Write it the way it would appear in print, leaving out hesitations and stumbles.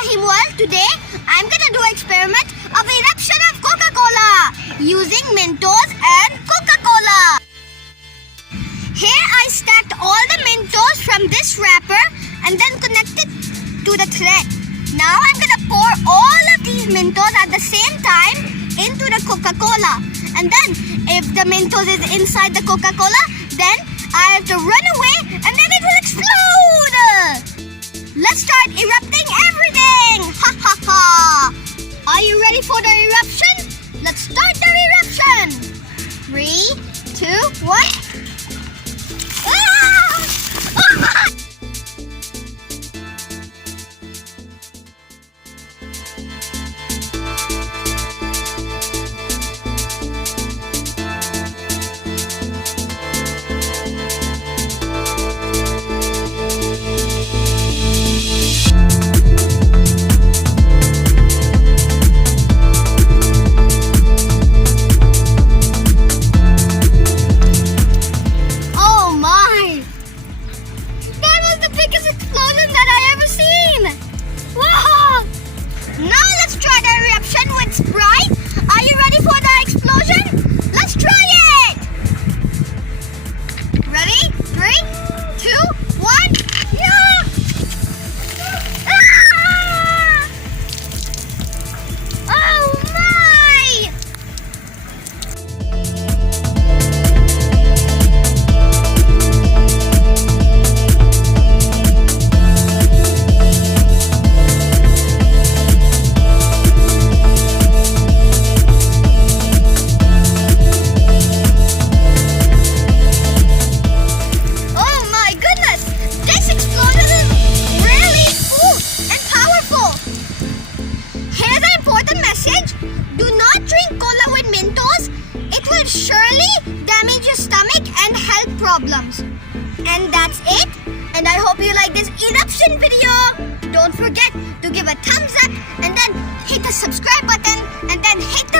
Ibrahim. Well, today I'm gonna do experiment of eruption of Coca-Cola using Mentos and Coca-Cola. Here I stacked all the Mentos from this wrapper and then connected to the thread. Now I'm gonna pour all of these Mentos at the same time into the Coca-Cola. And then if the Mentos is inside the Coca-Cola, then I have to run away and then it will explode. Let's start erupting everything! Ha ha ha! Are you ready for the eruption? Let's start the eruption! 3, 2, 1. Ah! Ah! Explosion that I ever seen! Wow! Now let's try the eruption with Sprite. Are you ready for the explosion? Let's try it! Ready? 3, 2, 1. Yeah! Ah! Oh my! Do not drink cola with Mentos. It will surely damage your stomach and health problems. And that's it. And I hope you like this eruption video. Don't forget to give a thumbs up and then hit the subscribe button and then hit the